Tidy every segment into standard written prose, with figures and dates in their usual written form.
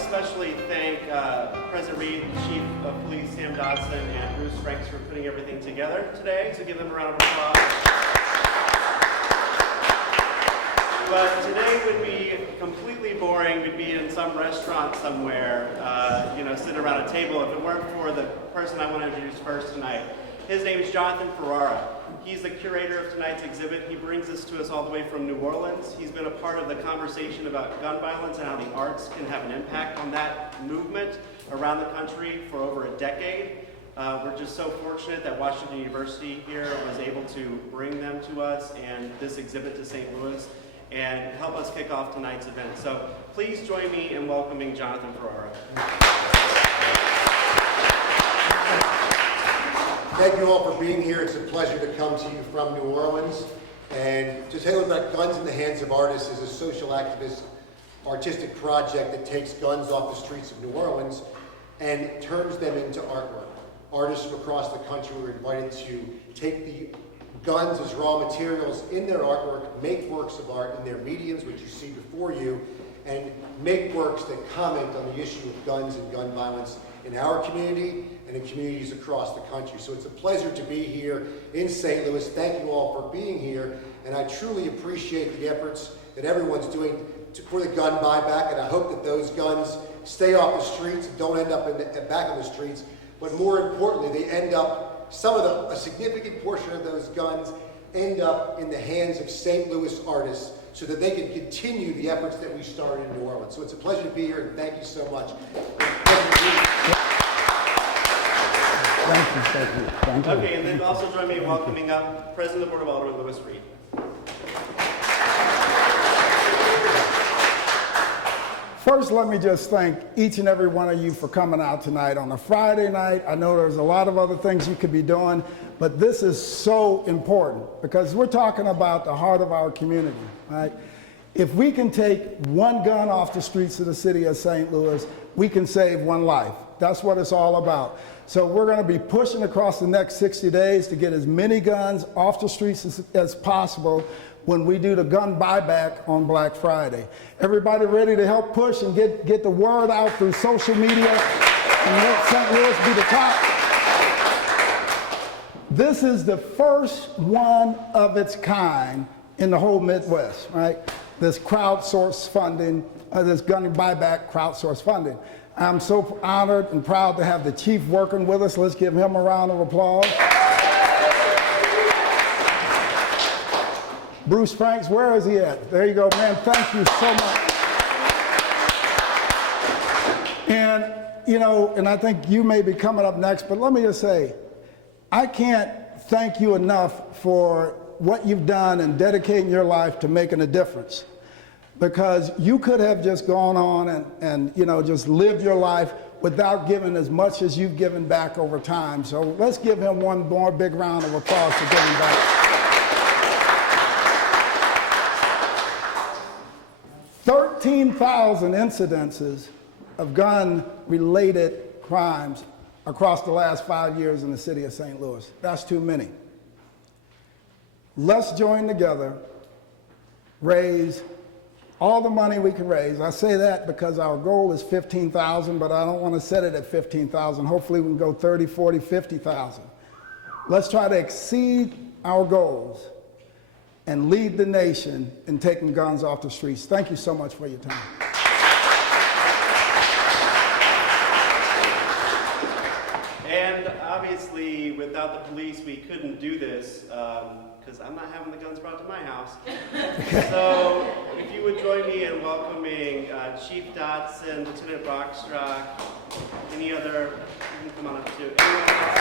especially thank President Reed, Chief of Police Sam Dodson, and Bruce Franks for putting everything together today. So give them a round of applause. But today would be completely boring. We'd be in some restaurant somewhere, sitting around a table if it weren't for the person I want to introduce first tonight. His name is Jonathan Ferrara. He's the curator of tonight's exhibit. He brings this to us all the way from New Orleans. He's been a part of the conversation about gun violence and how the arts can have an impact on that movement around the country for over a decade. We're just so fortunate that Washington University here was able to bring them to us and this exhibit to St. Louis and help us kick off tonight's event. So please join me in welcoming Jonathan Ferrara. Thank you all for being here. It's a pleasure to come to you from New Orleans. And to tell you about Guns in the Hands of Artists is a social activist artistic project that takes guns off the streets of New Orleans and turns them into artwork. Artists from across the country were invited to take the guns as raw materials in their artwork, make works of art in their mediums, which you see before you, and make works that comment on the issue of guns and gun violence in our community and in communities across the country. So it's a pleasure to be here in St. Louis. Thank you all for being here, and I truly appreciate the efforts that everyone's doing for the gun buyback, and I hope that those guns stay off the streets and don't end up back on the streets, but more importantly, they end up, a significant portion of those guns end up in the hands of St. Louis artists so that they can continue the efforts that we started in New Orleans. So it's a pleasure to be here, and thank you so much. Thank you. Okay, and then also join me in welcoming up President of the Board of Aldermen, Louis Reed. First, let me just thank each and every one of you for coming out tonight on a Friday night. I know there's a lot of other things you could be doing, but this is so important because we're talking about the heart of our community, right? If we can take one gun off the streets of the city of St. Louis, we can save one life. That's what it's all about. So we're going to be pushing across the next 60 days to get as many guns off the streets as possible when we do the gun buyback on Black Friday. Everybody ready to help push and get the word out through social media and let St. Louis be the top? This is the first one of its kind in the whole Midwest, right? This crowdsourced funding, this gun buyback crowdsourced funding. I'm so honored and proud to have the chief working with us. Let's give him a round of applause. Bruce Franks, where is he at? There you go, man. Thank you so much. And I think you may be coming up next, but let me just say, I can't thank you enough for what you've done and dedicating your life to making a difference. Because you could have just gone on and just lived your life without giving as much as you've given back over time. So let's give him one more big round of applause for giving back. 13,000 incidences of gun-related crimes across the last 5 years in the city of St. Louis. That's too many. Let's join together, raise all the money we can raise. I say that because our goal is 15,000, but I don't want to set it at 15,000. Hopefully we can go 30, 40, 50,000. Let's try to exceed our goals and lead the nation in taking guns off the streets. Thank you so much for your time. And obviously, without the police, we couldn't do this because I'm not having the guns brought to my house. So if you would join me in welcoming Chief Dodson, Lieutenant Brockstrack, any other, you can come on up too. Anyone else?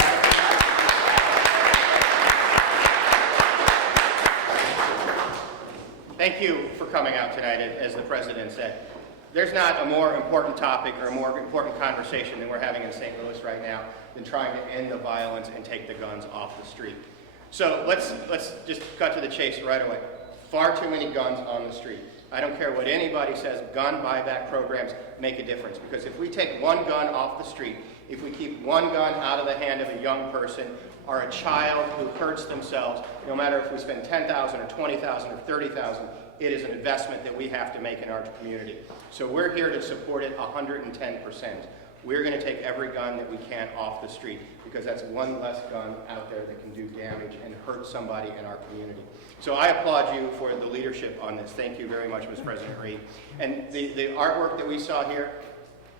Thank you for coming out tonight, as the President said. There's not a more important topic or a more important conversation than we're having in St. Louis right now than trying to end the violence and take the guns off the street. So let's just cut to the chase right away. Far too many guns on the street. I don't care what anybody says, gun buyback programs make a difference, because if we take one gun off the street, if we keep one gun out of the hand of a young person or a child who hurts themselves, no matter if we spend $10,000 or $20,000 or $30,000, it is an investment that we have to make in our community. So we're here to support it 110%. We're going to take every gun that we can off the street because that's one less gun out there that can do damage and hurt somebody in our community. So I applaud you for the leadership on this. Thank you very much, Mr. President Reed. And the artwork that we saw here,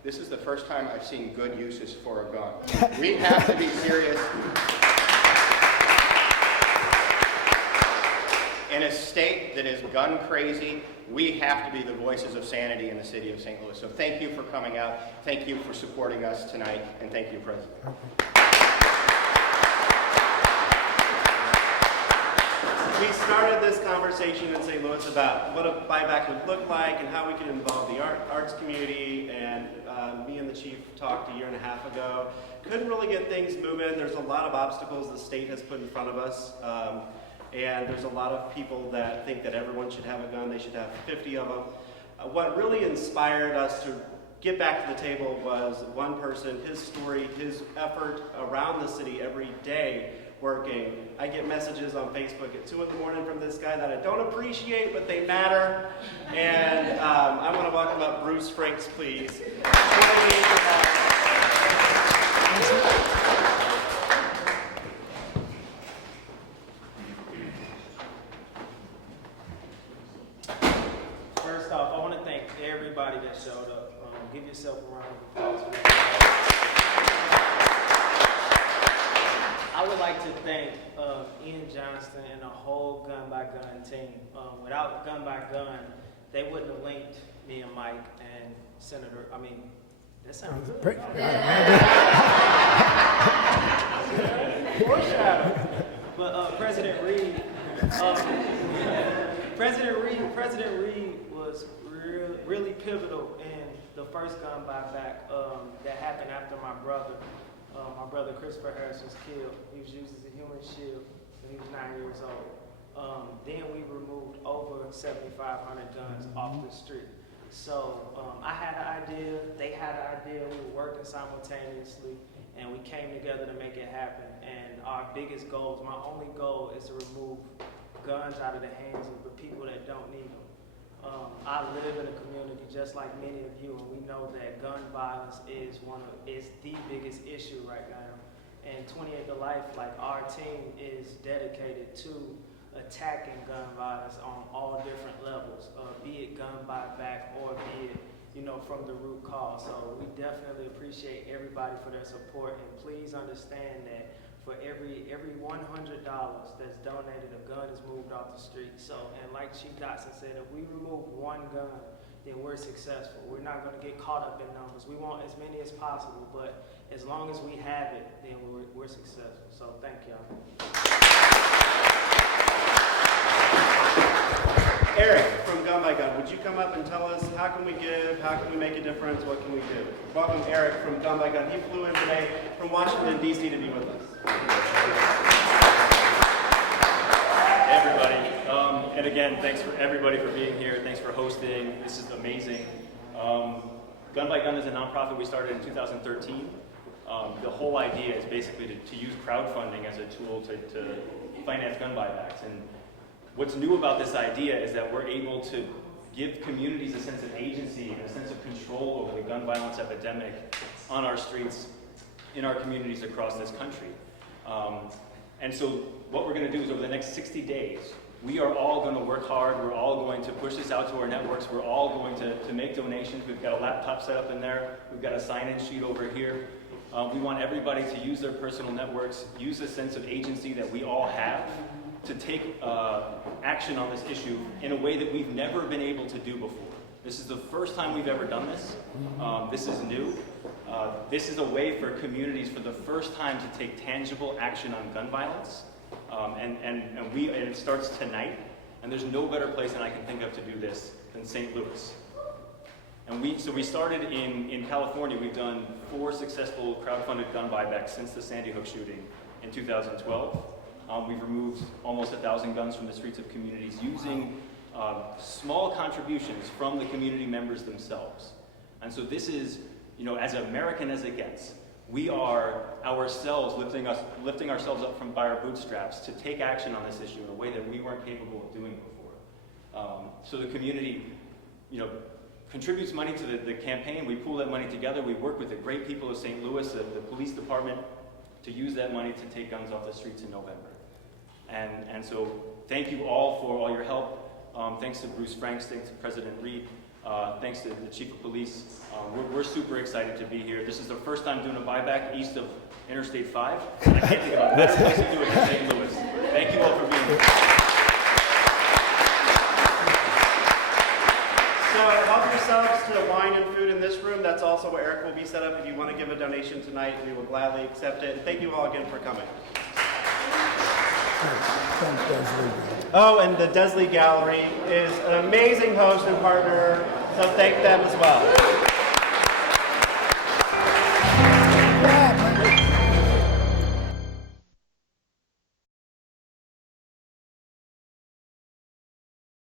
this is the first time I've seen good uses for a gun. We have to be serious. In a state that is gun crazy, we have to be the voices of sanity in the city of St. Louis. So thank you for coming out. Thank you for supporting us tonight. And thank you, President. We started this conversation in St. Louis about what a buyback would look like and how we could involve the arts community, and me and the chief talked a year and a half ago. Couldn't really get things moving. There's a lot of obstacles the state has put in front of us. And there's a lot of people that think that everyone should have a gun, they should have 50 of them. What really inspired us to get back to the table was one person, his story, his effort around the city every day working. I get messages on Facebook at 2 in the morning from this guy that I don't appreciate, but they matter. And I want to welcome up Bruce Franks, please. First off, I want to thank everybody that showed up. Give yourself a round of applause. I would like to thank Ian Johnston and the whole Gun by Gun team. Without Gun by Gun, they wouldn't have linked me and Mike and Senator, that sounds good. Foreshadow. But President Reed was really pivotal in the first gun buyback that happened after my brother Christopher Harris was killed. He was used as a human shield when he was 9 years old. Then we removed over 7,500 guns off the street. So I had an idea, they had an idea, we were working simultaneously, and we came together to make it happen. And our biggest goals, my only goal is to remove guns out of the hands of the people that don't need them. I live in a community just like many of you, and we know that gun violence is the biggest issue right now. And 20 Acre Life, like our team, is dedicated to attacking gun violence on all different levels, be it gun buyback or be it, from the root cause. So we definitely appreciate everybody for their support, and please understand that for every $100 that's donated, a gun is moved off the street. So, and like Chief Dotson said, if we remove one gun, then we're successful. We're not going to get caught up in numbers. We want as many as possible, but as long as we have it, then we're successful. So thank y'all. Eric from Gun by Gun, would you come up and tell us how can we give, how can we make a difference, what can we do? Welcome Eric from Gun by Gun. He flew in today from Washington, D.C. to be with us. Hey everybody, and again, thanks for everybody for being here. Thanks for hosting. This is amazing. Gun by Gun is a nonprofit we started in 2013. The whole idea is basically to use crowdfunding as a tool to finance gun buybacks. And what's new about this idea is that we're able to give communities a sense of agency and a sense of control over the gun violence epidemic on our streets, in our communities across this country. And so what we're going to do is over the next 60 days, we are all going to work hard. We're all going to push this out to our networks. We're all going to make donations. We've got a laptop set up in there. We've got a sign-in sheet over here. We want everybody to use their personal networks, use the sense of agency that we all have to take action on this issue in a way that we've never been able to do before. This is the first time we've ever done this. This is new. This is a way for communities for the first time to take tangible action on gun violence. And it starts tonight, and there's no better place than I can think of to do this than St. Louis. And we started in California. We've done 4 successful crowdfunded gun buybacks since the Sandy Hook shooting in 2012. We've removed almost 1,000 guns from the streets of communities using small contributions from the community members themselves. And so this is, as American as it gets. we are ourselves lifting ourselves up by our bootstraps to take action on this issue in a way that we weren't capable of doing before. So the community, contributes money to the campaign. We pool that money together. We work with the great people of St. Louis, the police department, to use that money to take guns off the streets in November. And so thank you all for all your help. Thanks to Bruce Franks, thanks to President Reed, thanks to the Chief of Police. We're super excited to be here. This is the first time doing a buyback east of Interstate 5. And I can't think of a better place to do it than St. Louis. Thank you all for being here. So help yourselves to wine and food in this room. That's also where Eric will be set up. If you want to give a donation tonight, we will gladly accept it. And thank you all again for coming. Oh, and the Desley Gallery is an amazing host and partner, so thank them as well.